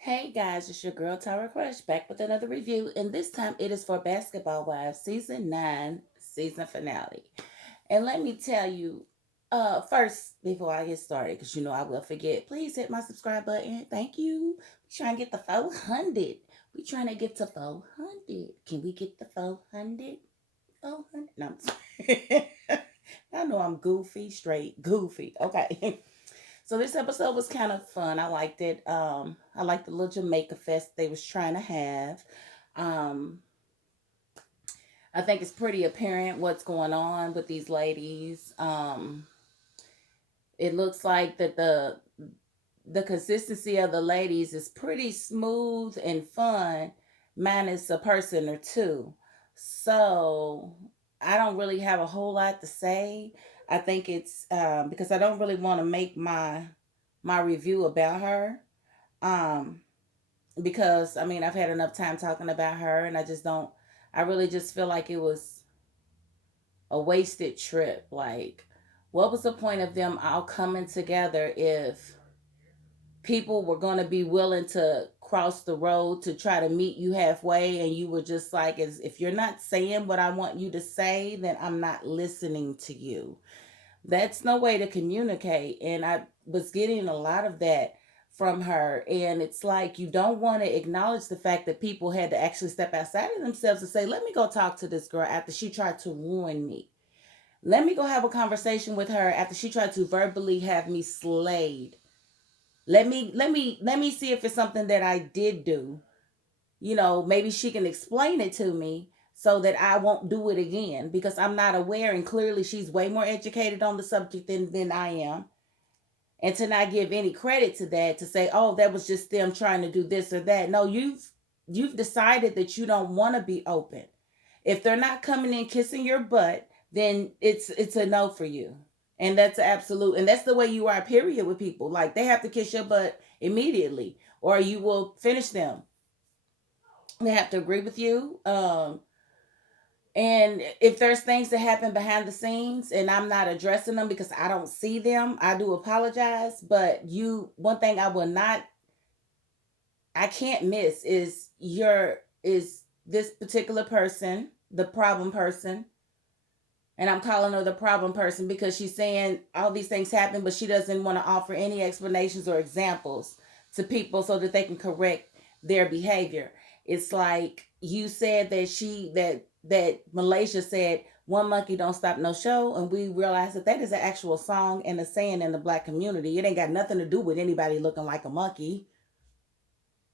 Hey guys, it's your girl Tara Crush back with another review, and this time it is for Basketball Wives Season 9 season finale. And let me tell you, first, before I get started, because you know I will forget, please hit my subscribe button. Thank you. We trying to get the 400. We trying to get to 400. Can we get the 400? 400? No, I'm sorry. I know I'm goofy, straight goofy. Okay. So this episode was kind of fun. I liked it. I liked the little Jamaica fest they was trying to have. Um, I think it's pretty apparent what's going on with these ladies. It looks like that the consistency of the ladies is pretty smooth and fun, minus a person or two. So I don't really have a whole lot to say. I think it's because I don't really want to make my review about her. Um, because I mean I've had enough time talking about her, and I just don't. I really just feel like it was a wasted trip. Like, what was the point of them all coming together if people were going to be willing to cross the road to try to meet you halfway, and you were just like, as if you're not saying what I want you to say, then I'm not listening to you. That's no way to communicate. And I was getting a lot of that from her. And it's like, you don't want to acknowledge the fact that people had to actually step outside of themselves and say, let me go talk to this girl after she tried to ruin me. Let me go have a conversation with her after she tried to verbally have me slayed. Let me see if it's something that I did do. Maybe she can explain it to me so that I won't do it again, because I'm not aware, and clearly she's way more educated on the subject than I am. And to not give any credit to that, to say, oh, that was just them trying to do this or that. No, you've decided that you don't want to be open. If they're not coming in kissing your butt, then it's a no for you. And that's absolute, and that's the way you are, period, with people. Like, they have to kiss your butt immediately, or you will finish them. They have to agree with you. And if there's things that happen behind the scenes and I'm not addressing them because I don't see them, I do apologize. But one thing I can't miss is this particular person, the problem person. And I'm calling her the problem person because she's saying all these things happen, but she doesn't want to offer any explanations or examples to people so that they can correct their behavior. It's like you said that that Malaysia said one monkey don't stop no show, and we realized that that is an actual song and a saying in the black community. It ain't got nothing to do with anybody looking like a monkey.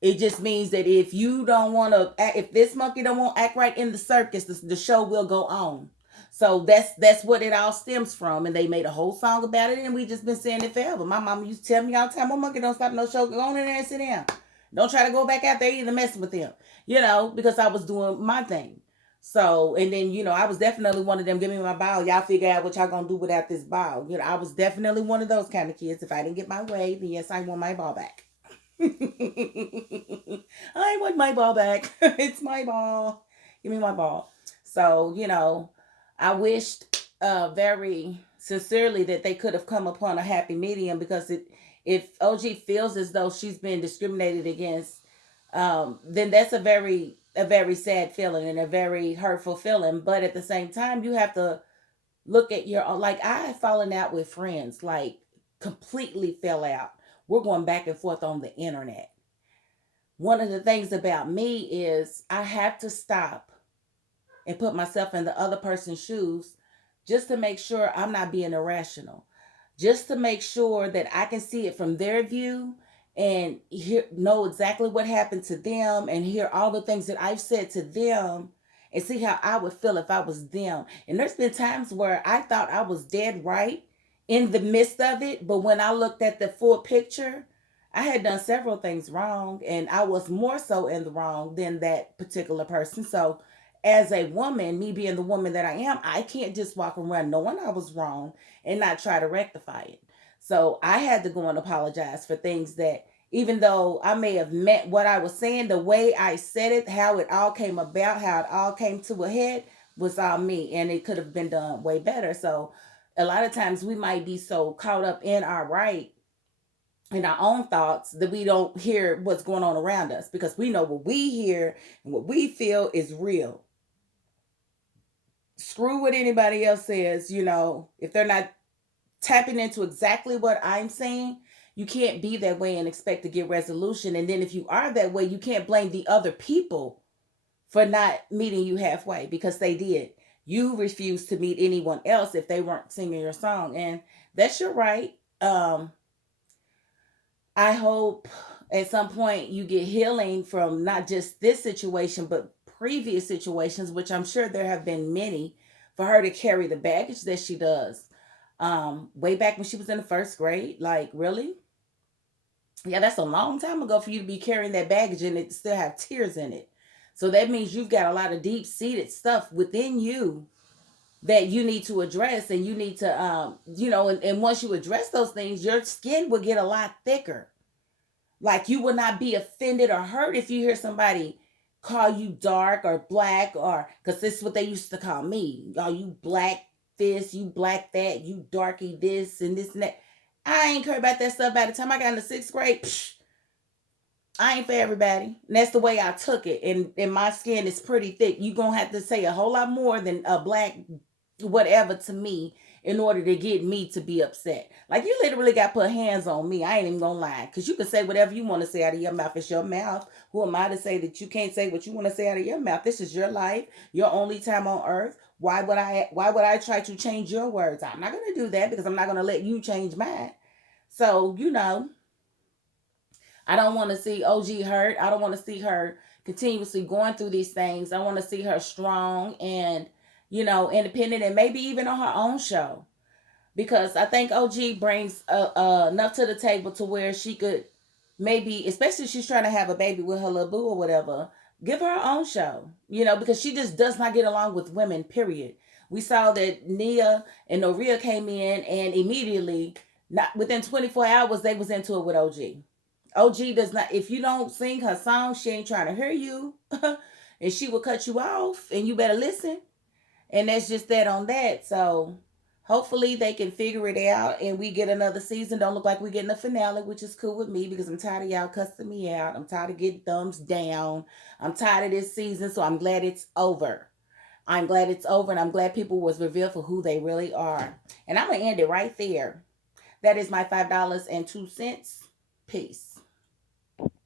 It just means that if you don't want to, if this monkey don't want to act right in the circus, the show will go on. So that's what it all stems from, and they made a whole song about it, and we just been saying it forever. My mama used to tell me all the time, "My monkey don't stop no show. Go on in there and sit down. Don't try to go back out there either, messing with them." Because I was doing my thing. So, and then I was definitely one of them. Give me my ball. Y'all figure out what y'all gonna do without this ball. I was definitely one of those kind of kids. If I didn't get my way, then yes, I want my ball back. I want my ball back. It's my ball. Give me my ball. So, I wished very sincerely that they could have come upon a happy medium, because if OG feels as though she's been discriminated against, then that's a very sad feeling and a very hurtful feeling. But at the same time, you have to look at your own. Like, I have fallen out with friends, like completely fell out. We're going back and forth on the internet. One of the things about me is I have to stop and put myself in the other person's shoes, just to make sure I'm not being irrational, just to make sure that I can see it from their view and know exactly what happened to them, and hear all the things that I've said to them, and see how I would feel if I was them. And there's been times where I thought I was dead right in the midst of it, but when I looked at the full picture, I had done several things wrong, and I was more so in the wrong than that particular person. So, as a woman, me being the woman that I am, I can't just walk around knowing I was wrong and not try to rectify it. So I had to go and apologize for things that, even though I may have meant what I was saying, the way I said it, how it all came about, how it all came to a head, was all me, and it could have been done way better. So a lot of times we might be so caught up in our right in our own thoughts that we don't hear what's going on around us, because we know what we hear and what we feel is real. Screw what anybody else says, if they're not tapping into exactly what I'm saying, you can't be that way and expect to get resolution. And then if you are that way, you can't blame the other people for not meeting you halfway, because they did. You refused to meet anyone else if they weren't singing your song. And that's your right. I hope at some point you get healing from not just this situation, but previous situations, which I'm sure there have been many, for her to carry the baggage that she does. Way back when she was in the first grade, like, really? Yeah, that's a long time ago for you to be carrying that baggage and it still have tears in it. So that means you've got a lot of deep seated stuff within you that you need to address, and you need to, and once you address those things, your skin will get a lot thicker. Like, you will not be offended or hurt if you hear somebody call you dark or black, or because this is what they used to call me. Oh, you black this, you black that, you darky this and this and that. I ain't care about that stuff. By the time I got into sixth grade, I ain't for everybody. And that's the way I took it. And my skin is pretty thick. You gonna have to say a whole lot more than a black whatever to me in order to get me to be upset. Like, you literally got to put hands on me. I ain't even gonna lie, because you can say whatever you want to say out of your mouth. It's your mouth. Who am I to say that you can't say what you want to say out of your mouth? This is your life, your only time on earth. Why would I try to change your words? I'm not gonna do that, because I'm not gonna let you change mine. So, I don't want to see OG hurt. I don't want to see her continuously going through these things. I want to see her strong and, independent, and maybe even on her own show. Because I think OG brings enough to the table to where she could, maybe, especially if she's trying to have a baby with her little boo or whatever, give her own show, because she just does not get along with women, period. We saw that Nia and Noria came in, and immediately, not within 24 hours, they was into it with OG. OG does not, if you don't sing her song, she ain't trying to hear you. And she will cut you off, and you better listen. And that's just that on that. So hopefully they can figure it out and we get another season. Don't look like we're getting a finale, which is cool with me, because I'm tired of y'all cussing me out. I'm tired of getting thumbs down. I'm tired of this season, so I'm glad it's over. I'm glad it's over, and I'm glad people was revealed for who they really are. And I'm gonna end it right there. That is my $5.02. Peace.